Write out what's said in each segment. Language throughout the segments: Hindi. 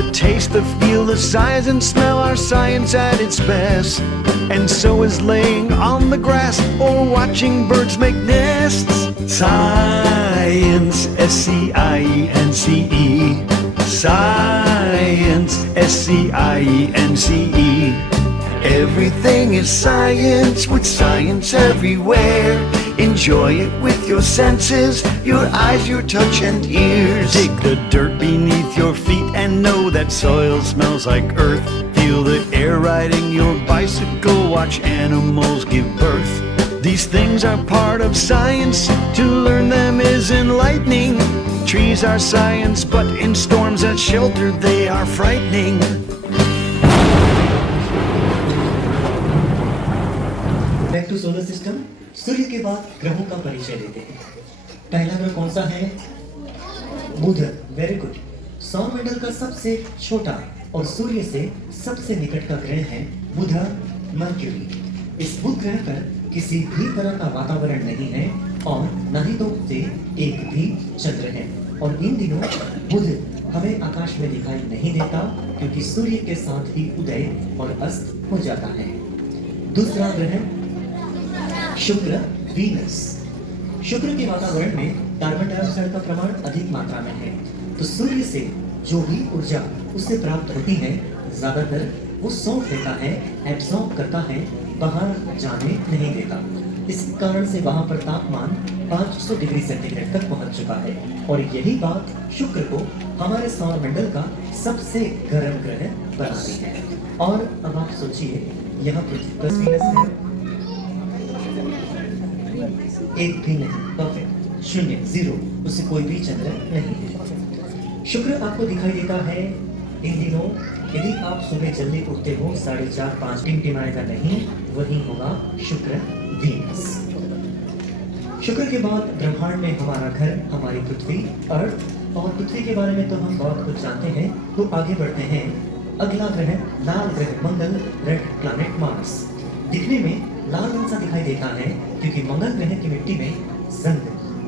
the taste, the feel, the size and smell are science at its best. And so is laying on the grass or watching birds make nests. Science, S-C-I-E-N-C-E. Science, S-C-I-E-N-C-E. Everything is science with science everywhere. Enjoy it with your senses, your eyes, your touch and ears. Dig the dirt beneath your feet and know that soil smells like earth. Feel the air riding your bicycle, watch animals give birth. These things are part of science, to learn them is enlightening. Trees are science, but in storms that shelter they are frightening. Back to solar system. सूर्य के बाद ग्रहों का परिचय लेते हैं। पहला ग्रह कौन सा है? बुध। Very good. सौरमंडल का सबसे छोटा और सूर्य से सबसे निकट का ग्रह है बुध, मर्क्यूरी। इस बुध ग्रह पर किसी भी तरह का वातावरण नहीं है और न ही तो से एक भी चंद्र है। और इन दिनों बुध हमें आकाश में दिखाई नहीं देता क्योंकि सूर्य के साथ ही उदय और अस्त हो जाता है। दूसरा ग्रह शुक्र, वीनस। शुक्र के वातावरण में कार्बन डाइऑक्साइड का प्रमाण अधिक मात्रा में है, तो सूर्य से जो भी ऊर्जा उससे प्राप्त होती है ज्यादातर वो सौंप देता है, एब्सॉर्ब करता है, बाहर जाने नहीं देता। इस कारण से वहां पर तापमान 500 डिग्री सेंटीग्रेड तक पहुंच चुका है और यही बात शुक्र को हमारे सौरमंडल का सबसे गर्म ग्रह बनाती है। और अब आप सोचिए, यहाँ पृथ्वी पर वीनस है, एक भी नहीं, परफेक्ट, शून्य, जीरो, उसे कोई भी चंद्र नहीं है। शुक्र आपको दिखाई देता है इन दिनों यदि आप सुबह जल्दी उठते हो 4:30-5 टिमटिमाएगा नहीं, वही होगा शुक्र, वीनस। शुक्र के बाद ब्रह्मांड में हमारा घर, हमारी पृथ्वी, अर्थ। और पृथ्वी के बारे में तो हम बहुत कुछ जानते हैं, तो आगे बढ़ते हैं। अगला ग्रह लाल ग्रह मंगल, रेड प्लैनेट मार्स। दिखने में लाल रंग सा दिखाई देता है क्योंकि मंगल ग्रह की मिट्टी में जंग,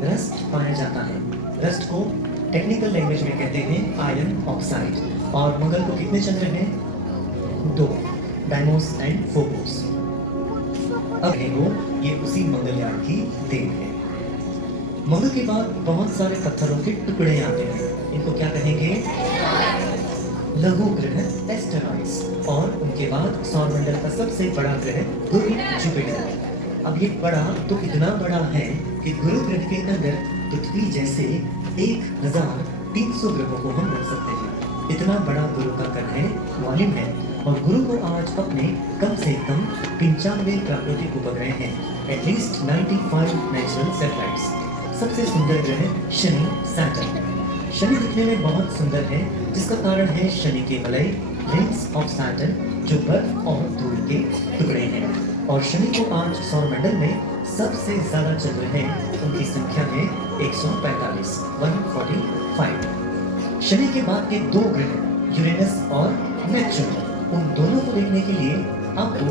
रस्ट पाया जाता है। रस्ट को टेक्निकल लैंग्वेज में कहते हैं आयरन ऑक्साइड। और मंगल को कितने चंद्र हैं? 2, डाइमोस एंड फोबोस। अब है वो, ये उसी मंगलयान की देन है। मंगल के बाद बहुत सारे पत्थरों के टुकड़े आते हैं, इनको क्या कहेंगे? लघु ग्रह, एस्टेरॉइड्स। और उनके बाद सौरमंडल का सबसे बड़ा ग्रह गुरु, जुपिटर। अब ये बड़ा तो इतना बड़ा है कि गुरु ग्रह के अंदर पृथ्वी जैसे 1300 ग्रहों को हम रख सकते हैं। इतना बड़ा गुरु का कण है, वॉल्यूम है। और गुरु को आज अपने कम से कम 95 प्राकृतिक उपग्रह हैं, एटलीस्ट 95 नेचुरल सैटेलाइट्स। सबसे सुंदर ग्रह शनि, सैटर्न। शनि दिखने में बहुत सुंदर है, जिसका कारण है शनि के वलय, रिंग्स ऑफ सैटर्न, जो बर्फ और धूल के टुकड़े हैं। और शनि को आज सौरमंडल में सबसे ज्यादा चंद्र हैं, उनकी संख्या है 145, 145। शनि के बाद के 2 ग्रह यूरेनस और नेपच्यून, उन दोनों को देखने के लिए आपको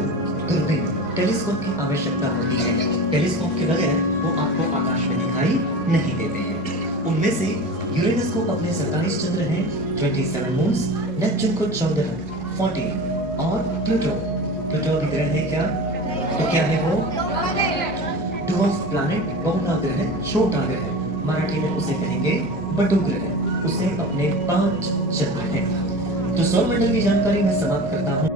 दूरबीन, टेलीस्कोप की आवश्यकता होती है। टेलीस्कोप के बगैर वो आपको आकाश में दिखाई नहीं देते हैं। उनमें से यूरेनस को अपने 27 चंद्र हैं, 27 मून्स, नेपच्यून को 14, 40। और प्लूटो, प्लूटो भी ग्रह है क्या? तो क्या है वो? ड्वार्फ प्लैनेट, बहुना ग्रह, छोटा ग्रह। मराठी में उसे कहेंगे बटू ग्रह। उसे अपने 5 चंद्र हैं। तो सौरमंडल की जानकारी मैं समाप्त करता हूँ।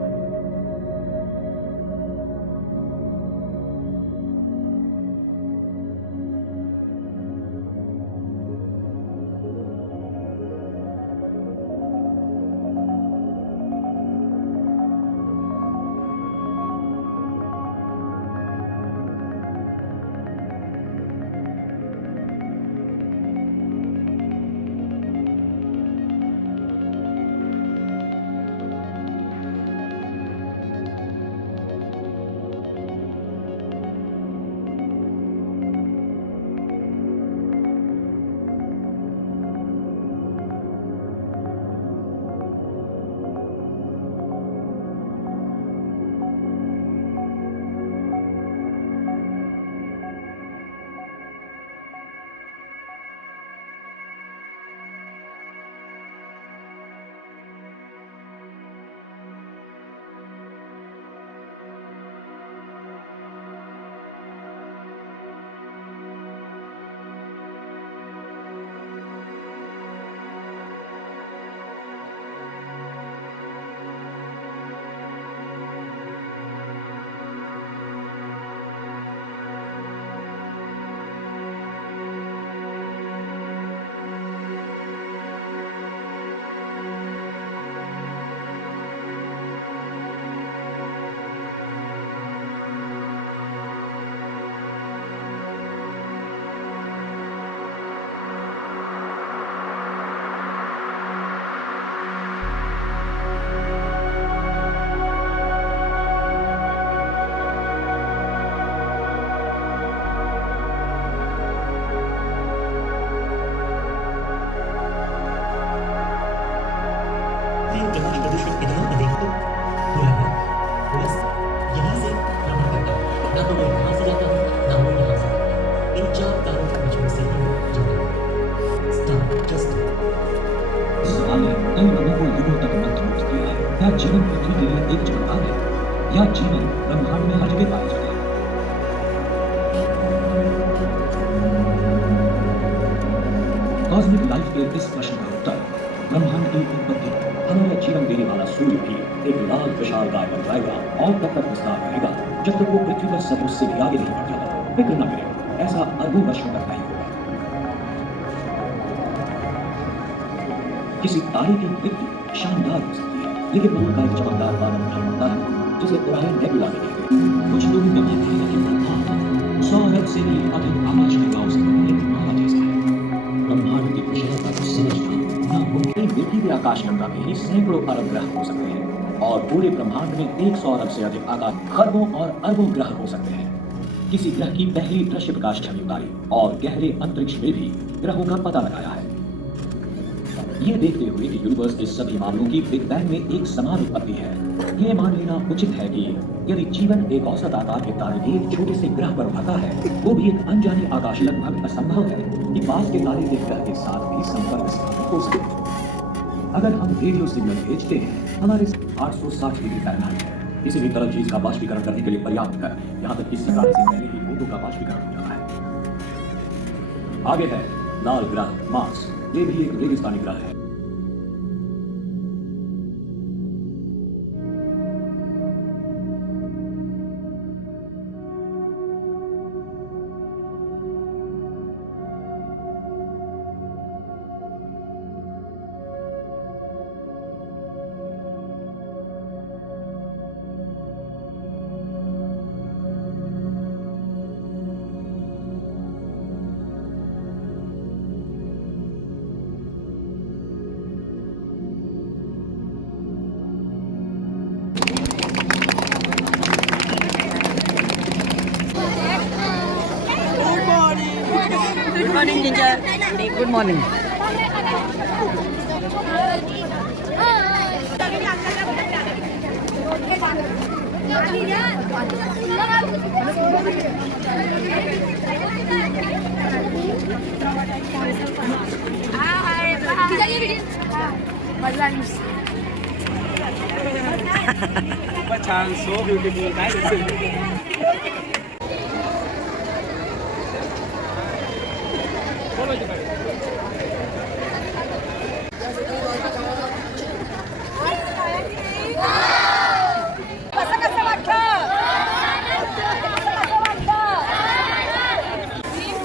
प्रकाश प्रदूषण इतना अधिक तो बुरा है, बस यहाँ से भ्रमण करता है, ना तो वो यहाँ से जाता है, ना वो यहाँ से जाता है। इन चार तारों के बीच में से ही वो जाता है। स्टार जस्ट सवाल है, कई लोगों को युगों तक मंत्रमुग्ध किया है। क्या जीवन पृथ्वी के लिए एक चमत्कार है, या जीवन ब्रह्मांड में हर जगह पाया जाता है? कॉस्मिक लाइफ के इस प्रश्न का उत्तर ब्रह्मांड की उत्पत्ति हमारा जीवन देने वाला सूर्य भी एक लाल विशाल गाय बन जाएगा और तब तक विस्तार रहेगा जब तक वो पृथ्वी पर सब उससे भी आगे नहीं बढ़ जाता। फिक्र न करें, ऐसा अरबों वर्षों तक नहीं होगा। किसी तारे की मृत्यु शानदार हो सकती है, लेकिन बहुत का एक चमकदार बादल उठा होता है जिसे ओरायन नेबुला कहते हैं। कुछ लोगों का मानना है कि ब्रह्मांड सौरभ से भी अधिक आकाश की गांव से एक माला जैसा है। ब्रह्मांड की विशालता को समझना नामुमकिन। मिट्टी के आकाशगंगा में ही सैकड़ों अरब ग्रह हो सकते हैं और पूरे ब्रह्मांड में 100 अरब से अधिक आकाश खरबों और अरबों ग्रह हो सकते हैं। किसी ग्रह की पहली दृश्य प्रकाश छवि उतारी और गहरे अंतरिक्ष में भी ग्रहों का पता लगाया है। ये देखते हुए कि यूनिवर्स के सभी मामलों की बिग बैंग में एक समान उत्पत्ति है, ये मान लेना उचित है कि यदि जीवन एक औसत आकार के तारे के एक छोटे से ग्रह पर उभरता है, वो भी एक अनजाने आकाश लगभग असंभव है कि पास के तारे के ग्रह के साथ भी संपर्क स्थापित हो सके। अगर हम रेडियो सिग्नल भेजते हैं, हमारे 860 डिग्री फ़ारेनहाइट है। किसी भी तरल चीज का बाष्पीकरण करने के लिए पर्याप्त है, यहाँ तक कि सितारे से पहले ही बूंदों का बाष्पीकरण हो जाता है। आगे है लाल ग्रह मार्स। ये भी एक रेगिस्तानी ग्रह है। Good morning, teacher. Good morning. So beautiful, nice.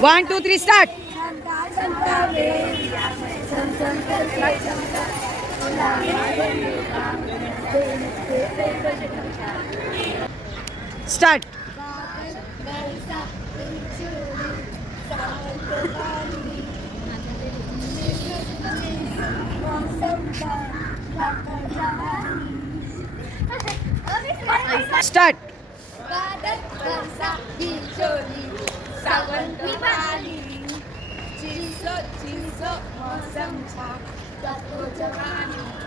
One, two, three, start. Start. Start. Badat bangsa hijau sawan pimali Cisok cisok mosam cak Dato jawani